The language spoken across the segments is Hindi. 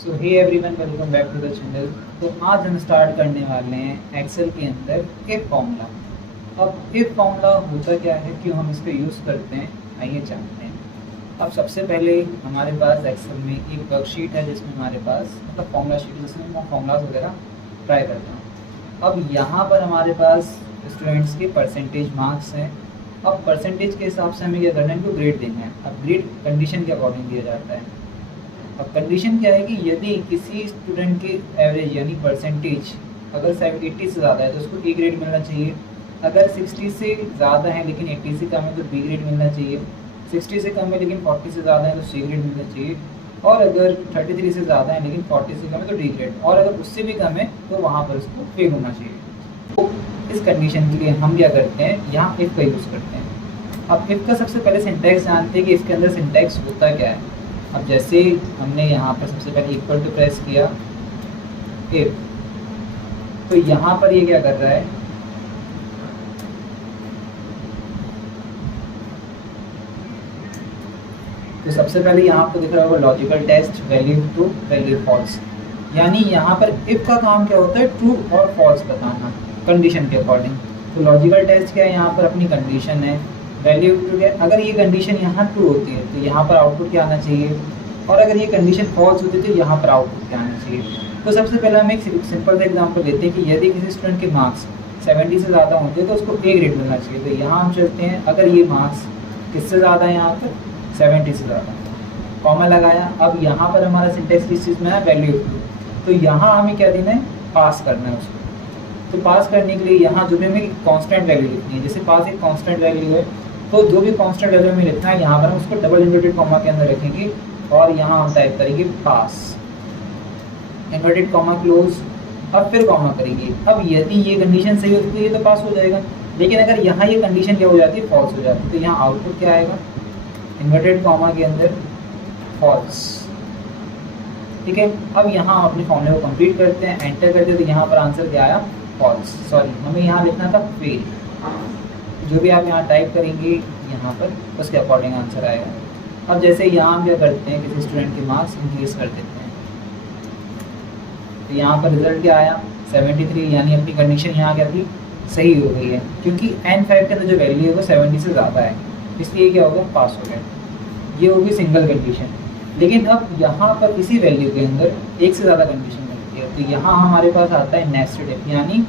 So hey everyone, welcome back to the channel. तो आज हम स्टार्ट करने वाले हैं एक्सेल के अंदर इफ फॉर्मूला। अब इफ फॉर्मूला होता क्या है, क्यों हम इसका यूज़ करते हैं, आइए जानते हैं। अब सबसे पहले हमारे पास एक्सेल में एक वर्कशीट है जिसमें हमारे पास मतलब फॉर्मूला शीट है जिसमें हम फॉर्मूलाज वगैरह ट्राई करते हैं। अब यहाँ पर हमारे पास स्टूडेंट्स के परसेंटेज मार्क्स हैं। अब परसेंटेज के हिसाब से हमें क्या करना है, इनको ग्रेड देना है। अब ग्रेड कंडीशन के अकॉर्डिंग दिया जाता है। अब कंडीशन क्या है कि यदि किसी स्टूडेंट के एवरेज यानी परसेंटेज अगर 80 से ज़्यादा है तो उसको ए ग्रेड मिलना चाहिए। अगर 60 से ज़्यादा है लेकिन 80 से कम है तो बी ग्रेड मिलना चाहिए। 60 से कम है लेकिन 40 से ज़्यादा है तो सी ग्रेड मिलना चाहिए। और अगर 33 से ज़्यादा है लेकिन 40 से कम है तो डी ग्रेड। और अगर उससे भी कम है तो वहाँ पर उसको फेल होना चाहिए। तो इस कंडीशन के लिए हम क्या करते हैं, यहाँ इफ़ का यूज़ करते हैं। अब इफ़ का सबसे पहले सिंटैक्स जानते हैं कि इसके अंदर सिंटैक्स होता क्या है। अब जैसे हमने यहाँ पर सबसे पहले इक्वल टू प्रेस किया इफ, तो यहाँ पर ये क्या कर रहा है, तो सबसे पहले यहाँ आपको दिख रहा होगा logical test value true value false. यानी यहाँ पर इफ का काम क्या होता है, ट्रू और फॉल्स बताना कंडीशन के अकॉर्डिंग। तो लॉजिकल टेस्ट क्या है, यहाँ पर अपनी कंडीशन है। वैल्यू ट्रू है, अगर ये कंडीशन यहाँ ट्रू होती है तो यहाँ पर आउटपुट क्या आना चाहिए, और अगर ये कंडीशन फॉल्स होती है तो यहाँ पर आउटपुट क्या आना चाहिए। तो सबसे पहले हम एक सिंपल सा एग्जांपल लेते हैं कि यदि किसी स्टूडेंट के मार्क्स 70 से ज़्यादा होते हैं तो उसको ए ग्रेड मिलना चाहिए। तो यहाँ हम चलते हैं, अगर ये मार्क्स किससे ज़्यादा है, यहाँ पर 70 से ज़्यादा, कॉमा लगाया। अब यहाँ पर हमारा सिंटेक्स किस चीज़ में है, वैल्यू ट्रू। तो यहाँ हमें क्या देना है, पास करना है उसको। तो पास करने के लिए यहाँ जो भी हमें कांस्टेंट वैल्यू लिखनी है, जैसे पास एक कांस्टेंट वैल्यू है तो जो भी कांस्टेंट वैल्यू हमें लिखना है यहाँ पर हम उसको डबल इन्वर्टेड कॉमा के अंदर रखेंगे और यहाँ हम टाइप करेंगे पास, इन्वर्टेड कॉमा क्लोज। अब फिर कॉमा करेंगे। अब यदि ये कंडीशन सही होती है तो ये तो पास हो जाएगा, लेकिन अगर यहाँ ये कंडीशन क्या हो जाती है, फॉल्स हो जाती है, तो यहाँ आउटपुट क्या आएगा, इन्वर्टेड कॉमा के अंदर फॉल्स। ठीक है। अब यहाँ हम अपने फॉर्मूले को कंप्लीट करते हैं, एंटर करते हैं, तो यहाँ पर आंसर क्या आया, फॉल्स। सॉरी, हमें यहाँ लिखना था फेल। जो भी आप यहाँ टाइप करेंगे यहाँ पर उसके अकॉर्डिंग आंसर आएगा। अब जैसे यहाँ हम क्या करते हैं, किसी स्टूडेंट के मार्क्स इंक्रीज कर देते हैं, तो यहाँ पर रिजल्ट क्या आया, 73। यानी अपनी कंडीशन यहाँ क्या थी, सही हो गई है, क्योंकि N5 के अंदर जो वैल्यू है वो 70 से ज़्यादा है, इसलिए क्या हो गया, पास हो गया। ये होगी सिंगल कंडीशन। लेकिन अब यहाँ पर इसी वैल्यू के अंदर एक से ज़्यादा कंडीशन बनती है, तो यहाँ हमारे पास आता है नेस्टेड इफ, यानी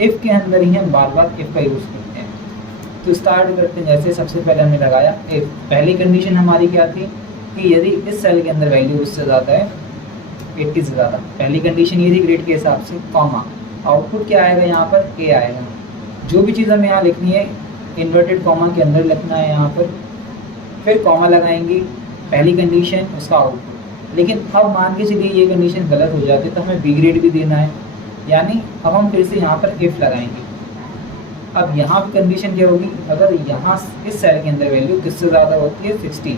इफ़ के अंदर ही हम बार बार इफ़ का यूज़ करते हैं। तो स्टार्ट करते हैं, जैसे सबसे पहले हमने लगाया इफ। पहली कंडीशन हमारी क्या थी कि यदि इस सेल के अंदर वैल्यू उससे ज़्यादा है, 80 से ज़्यादा, पहली कंडीशन ये थी ग्रेड के हिसाब से, कॉमा। आउटपुट क्या आएगा, यहाँ पर ए आएगा। जो भी चीज़ हमें यहाँ लिखनी है इन्वर्टेड कॉमा के अंदर लिखना है यहाँ पर, फिर कॉमा लगाएंगे, पहली कंडीशन उसका आउटपुट। लेकिन अब मान के चलिए ये कंडीशन गलत हो जाती है तो हमें बी ग्रेड भी देना है, यानी अब हम फिर से यहाँ पर इफ लगाएंगे। अब यहाँ पर कंडीशन क्या होगी, अगर यहाँ इस सेल के अंदर वैल्यू किससे ज़्यादा होती है, 60।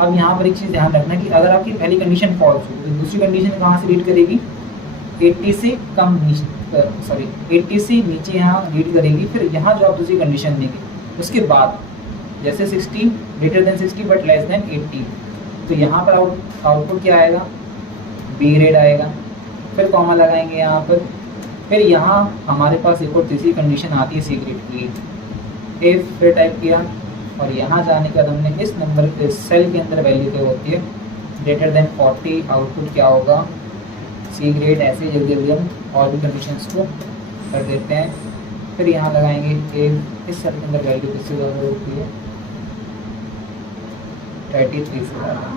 अब यहाँ पर एक चीज़ ध्यान रखना कि अगर आपकी पहली कंडीशन फॉल्स हो तो दूसरी कंडीशन कहाँ से रीड करेगी, 80 से कम नीचे, 80 से नीचे यहाँ रीड करेगी। फिर यहाँ जो आप दूसरी कंडीशन देंगे उसके बाद, जैसे 60 greater than 60 but less than 80, तो यहाँ पर आउटपुट क्या आएगा, बी ग्रेड आएगा। फिर कॉमा लगाएंगे यहाँ पर, फिर यहाँ हमारे पास एक और तीसरी कंडीशन आती है सी ग्रेड की। इफ फिर टाइप किया और यहाँ जाने के बाद हमने इस नंबर के सेल के अंदर वैल्यू क्या होती है, ग्रेटर देन 40, आउटपुट क्या होगा, सी ग्रेड। ऐसे जल्दी जल्दी हम और भी कंडीशंस को कर देते हैं। फिर यहाँ लगाएंगे इफ इस सेल के अंदर वैल्यू किससे ज़्यादा होती है, 33 से ज़्यादा,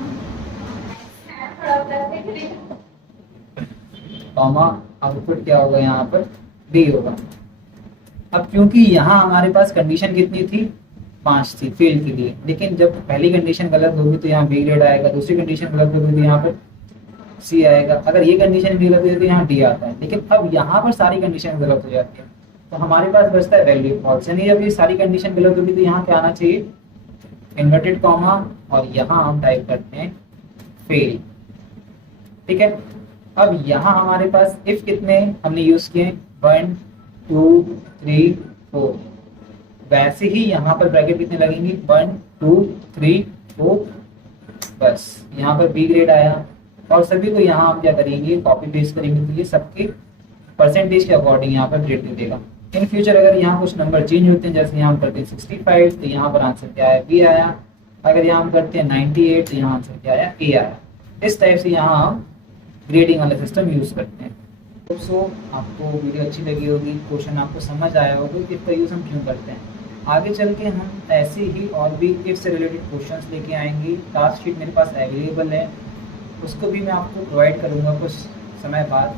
कॉमा, आउटपुट क्या होगा, यहाँ पर डी होगा। अब क्योंकि यहाँ हमारे पास कंडीशन कितनी थी, 5 थी फेल के लिए, लेकिन जब पहली कंडीशन गलत होगी तो यहाँ बी ग्रेड आएगा, दूसरी कंडीशन गलत होगी तो यहाँ पर सी आएगा, अगर ये कंडीशन गलत होगी तो यहाँ डी आता है। लेकिन अब यहाँ पर सारी कंडीशन गलत हो जाती है तो हमारे पास बचता है वैल्यू फॉल्स। यानी जब ये सारी कंडीशन गलत होगी तो यहाँ क्या आना चाहिए, इन्वर्टेड कॉमा, और यहाँ हम टाइप करते हैं फेल। ठीक है। अब यहाँ हमारे पास इफ कितने हमने यूज किए, 1 2 3 4, वैसे ही यहाँ पर ब्रैकेट कितने लगेंगे, 1 2 3 4, बस यहाँ पर बी ग्रेड आया। और सभी को यहाँ आप क्या करेंगे, कॉपी पेस्ट करेंगे, तो ये सबके परसेंटेज के अकॉर्डिंग यहाँ पर ग्रेड दे देगा। इन फ्यूचर अगर यहाँ कुछ नंबर चेंज होते हैं, जैसे यहाँ हम करते हैं 65, तो यहाँ पर आंसर क्या आया, बी आया। अगर यहाँ हम करते हैं 98, तो यहाँ आंसर क्या आया, ए आया। इस टाइप से यहाँ हम ग्रेडिंग वाला सिस्टम यूज़ करते हैं। तो सो आपको वीडियो अच्छी लगी होगी, क्वेश्चन आपको समझ आया होगा कि इसका यूज़ हम क्यों करते हैं। आगे चल के हम ऐसे ही और भी इफ से रिलेटेड क्वेश्चंस लेके आएंगे। टास्क शीट मेरे पास अवेलेबल है, उसको भी मैं आपको प्रोवाइड करूँगा कुछ समय बाद।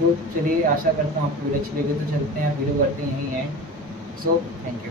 तो चलिए, आशा करता हूँ आपको वीडियो अच्छी लगी। तो चलते हैं, वीडियो करते हैं यहीं एंड। So thank you.